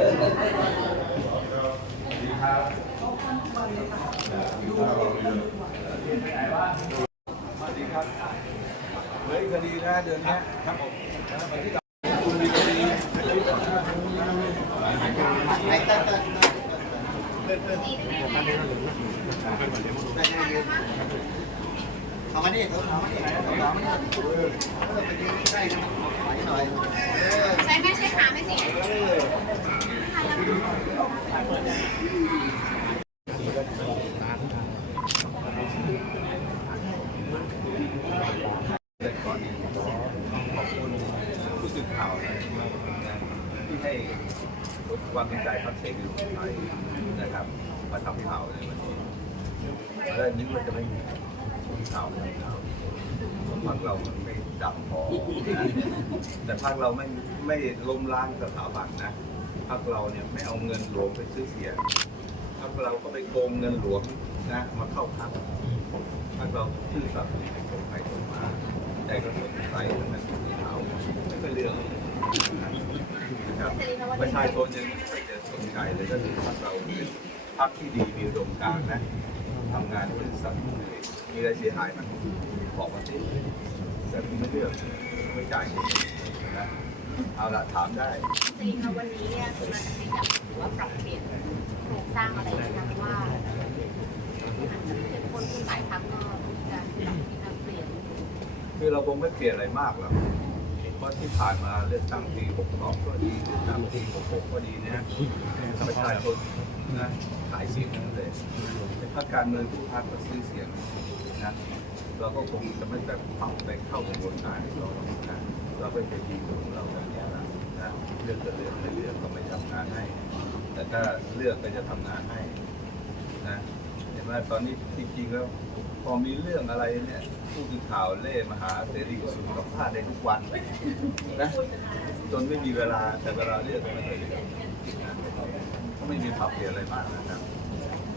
เฮ้ยคดีนะเดือนนี้ครับผมวันที่คุณมีคดีไอ้เต้นเต้นเต้นเต้นเอามาดิเอามาดิเอามาดิใช่ไหมใช่ขาไม่สิ ใจพรรคเสรีรวมไทยนะครับมาทำข่าวในวันนี้แล้วนี้มันจะไม่มีข่าวทำข่าวพรรคเรามันไม่ดังพอนะแต่พรรคเราไม่ไม่ล้มล้างสถาบันนะพรรคเราเนี่ยไม่เอาเงินหลวงไปซื้อเสียงพรรคเราก็ไปโกงเงินหลวงนะมาเข้าพรรคถ้าเราซื่อสัตย์ในตรงไปตรงมาใจก็สดใสทั้งนั้นเขาไม่เป็นเรื่อง ครับประชาชนยังไม่จะสนใจเลยก็คือพรรคเราเป็นพรรคที่ดีมีอุดมการณ์นะทำงานเป็นสัตว์เลยมีอะไรเสียหายมันบอกมาสิแต่ไม่เลือกไม่จ่ายนะเอาละถามได้จริงวันนี้เนี่ยคือมันจะขยับหรือว่าปรับเปลี่ยนโครงสร้างอะไรนะว่าเป็นคนที่หลายครั้งก็จะปรับเปลี่ยนคือเราคงไม่เปลี่ยนอะไรมากหรอก เพราที่ผ่านมาเลือกตั้งปี62ก็ดีเลือกตั้งปี66ก็ดีนะประชาชนนะขายเสียงนั่นเลยพรรคการเมืองทุกพรรคก็ซื้อเสียงนะเราก็คงจะไม่แบบปรับไปเข้ากระบวนการของเราหรอกนะเราก็จะดีของเราแบบนี้นะนะเลือกก็เลือกไม่เลือกก็ไม่ทำงานให้ แต่ถ้าเลือกก็จะทำงานให้ เห็นไหมตอนนี้จริงๆแล้วพอมีเรื่องอะไรเนี่ยผู้สื่อข่าวเล่มหาเสรีสุขสัมภาษณ์ได้ทุกวันนะจนไม่มีเวลาแต่เวลาเรียกก็ไม่เคยเรียก็ไม่มีปรับเปลี่ยนอะไรมากนะครับ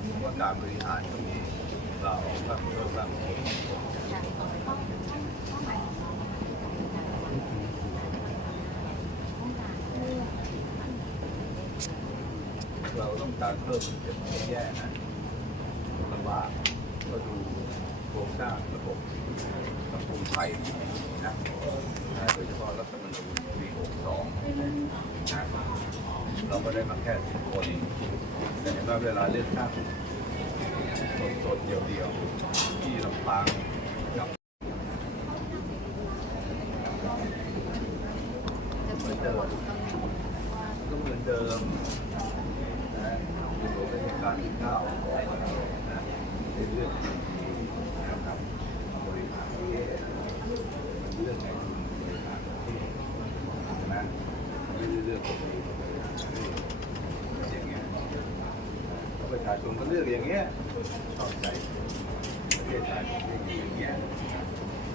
ผมว่าการบริหารก็มีเราออกบ้างเพิ่มบ้างเราต้องการเพิ่มเก็บไม่แย่นะ ว่าก็ดูโครงสร้างระบบสังคมไทยนะนะโดยเฉพาะรัฐธรรมนูญปี62นะเราก็ได้มาแค่10คนแต่เห็นว่าเวลาเลือกตั้งสดๆเดียวๆที่ลำปางกับเหมือนเดิมก็เหมือนเดิมนะคือผมเป็นการที่ก้าวนะในเรื่องดีๆนะครับบริหารประเทศมันเรื่องในทุนบริหารประเทศนะไม่ได้เรื่ องคนดีบริหารประเทศอย่างเงี้ยประชาชนก็เลือกอย่างเงี้ยชอบใจประเทศไทยอย่างเงี้ย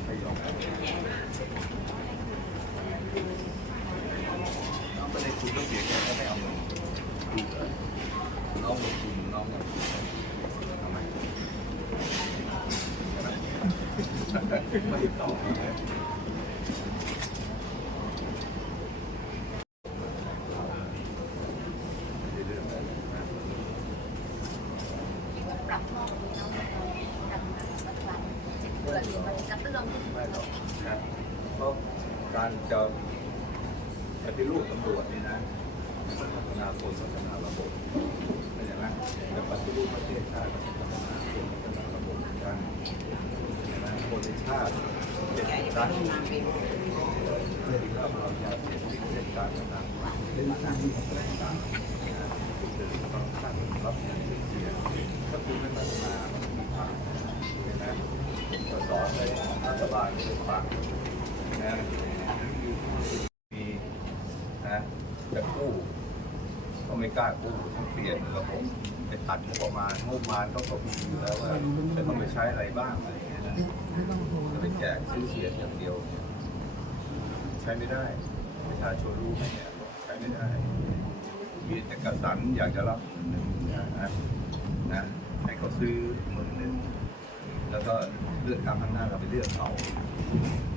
ไม่ยอมกันน้องประเด็นคุณก็เสียใจก็ไม่เอาเงินน้องลงทุนน้องลงทุนทำไมไมไม่ตอบเลย เรื่องนั้นนะ ที่ว่าปรับข้อมูลแล้วมันทำงานปัจจุบันเจ็ดเดือนมันจะเรื่องที่ ไม่หรอกนะเพราะการ จะปฏิรูปตำรวจนี่นะพัฒนาคนพัฒนาระบบเข้าใจไหมจะปฏิรูปประเทศชาติพัฒนาคนพัฒนาระบบกันเข้าใจไหมคนในชาติเป็นรัฐเพื่อที่เราจะเป็นสิ่งเช่นกาต่างๆเรื่องหน้าที่ของต่างๆ นะจะกู้ก็ไม่กล้ากู้ต้องเปลี่ยนระบบไปตัดงบประมาณงบประมาณเขาก็มีอยู่แล้วว่าจะต้องไปใช้อะไรบ้างอะไรอย่างเงี้ยนะจะไปแจกซื้อเสียงอย่างเดียวเนี่ยใช้ไม่ได้ ประชาชนรู้ไหมเนี่ยใช้ไม่ได้มีแต่กระสันอยากจะรับหนึ่งนะนะให้เขาซื้อหมื่นหนึ่งแล้วก็เลือกครั้งข้างหน้าเราไปเลือกเขา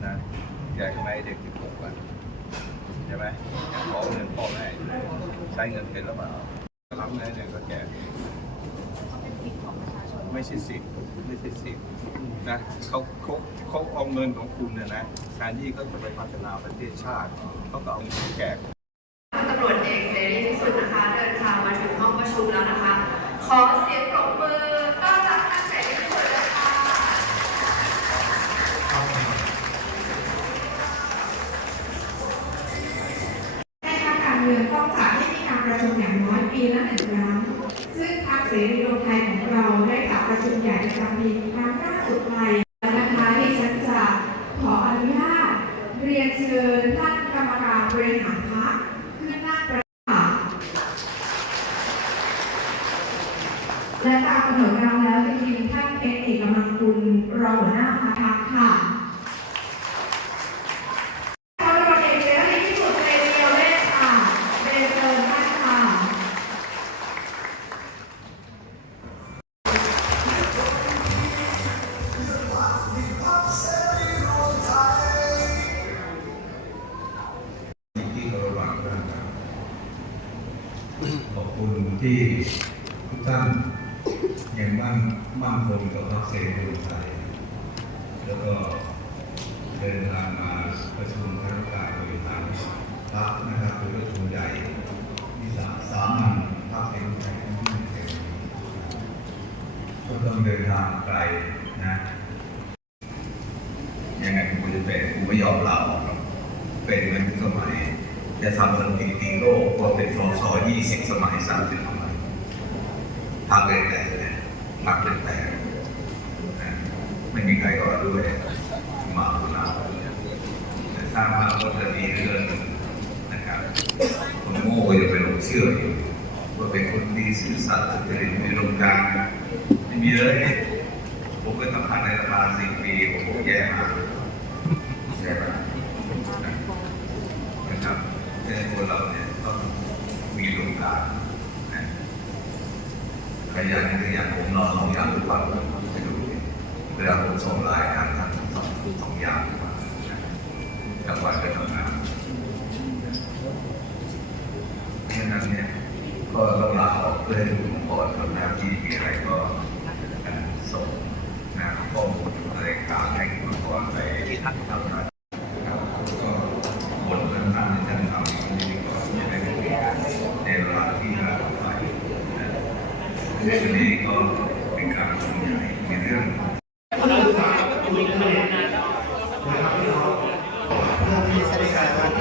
นะแกทำไมเด็กสิบหกอะ ช่ไหมขอเงินพ่อแม่ใช้เงินเป็นแล้วเปล่ารับเงินเนี่ยก็แก่ไม่ใช่สิทธิ์ไม่ใช่สิทธิ์นะเขาเขาเขาเอาเงินของคุณเนี่ยนะแทนที่เขาจะไปพัฒนาประเทศชาติเขาก็เอาเงินแจก พันตำรวจเอกเสรีพิสุทธิ์นะคะ เดินทางมาถึงห้องประชุมแล้วนะคะ ขอเสียงปรบมือต้อนรับท่านเสรีพิสุทธิ์เลยค่ะ ให้พรรคการเมืองต้องจัดให้มีการประชุมอย่างน้อยปีละหนึ่งครั้ง ซึ่งพรรค เสรีรวมไทยของเราได้จัดประชุมใหญ่ประจำปีครั้งล่าสุดไปแล้วนะคะดิฉันจะขออนุญาตเรียนเชิญท่านกรรมการบริหารพรรคขึ้นนั่งประธานและตามกำหนดกาแล้วจริงๆท่านเป็นเอกกำลังคุณรองหัวหน้าพรรคค่ะ มั่นมั่นคงกับพรรคเสรีรวมไทยแล้วก็เดินทางมาประชุมคณะกรรมการบริหารพรรคนะครับเป็นประชุมใหญ่ที่สามสามัญพรรคเสรีรวมไทยทั้งที่ก็ต้องเดินทางไกลนะยังไงกูจะเป็นกูไม่ยอมลาออกหรอกเป็นเหมือนสมัยจะทำสถิติโลกว่าเป็นสอสอยี่สิบสมัยสามสิบสมัยทางเป็นแต่ เลยทางเป็นแต่ไม่มีใครก็ด้วยมาลาแต่ถ้ามาก็จะมีเรื่องนะครับคนโง่ก็จะไปหลงเชื่ออยู่ว่าเป็นคนดีซื่อสัตย์สุจริตมีรงการไม่มีเลยผมเป็นประธานในสภาสี่ปีผมก็แย่มากแย่มากนะครับในตัวเราเนี่ยต้องมีดวงตานะ ขยันคืออย่างผมนอนสองอย่างทุกวันไปดูเวลาผมส่งไลน์การทำสองสองอย่างทุกวันนะกลางวันก็ทำงานเพราะฉะนั้นเนี่ยก็ต้องลาออกเพื่อให้ทุกองค์กรทำหน้าที่มีอะไรก็ส่งนะข้อมูลอะไรต่างให้คุณก่อนไปทำงานนะครับก็บทนั้นนั้นจะทำนี้ก่อนจะได้ไม่มีในเวลาที่เราไปนะ ในวันนี้ก็เป็นการประชุมใหญ่ในเรื่องเพื่อมีเสน่ห์การ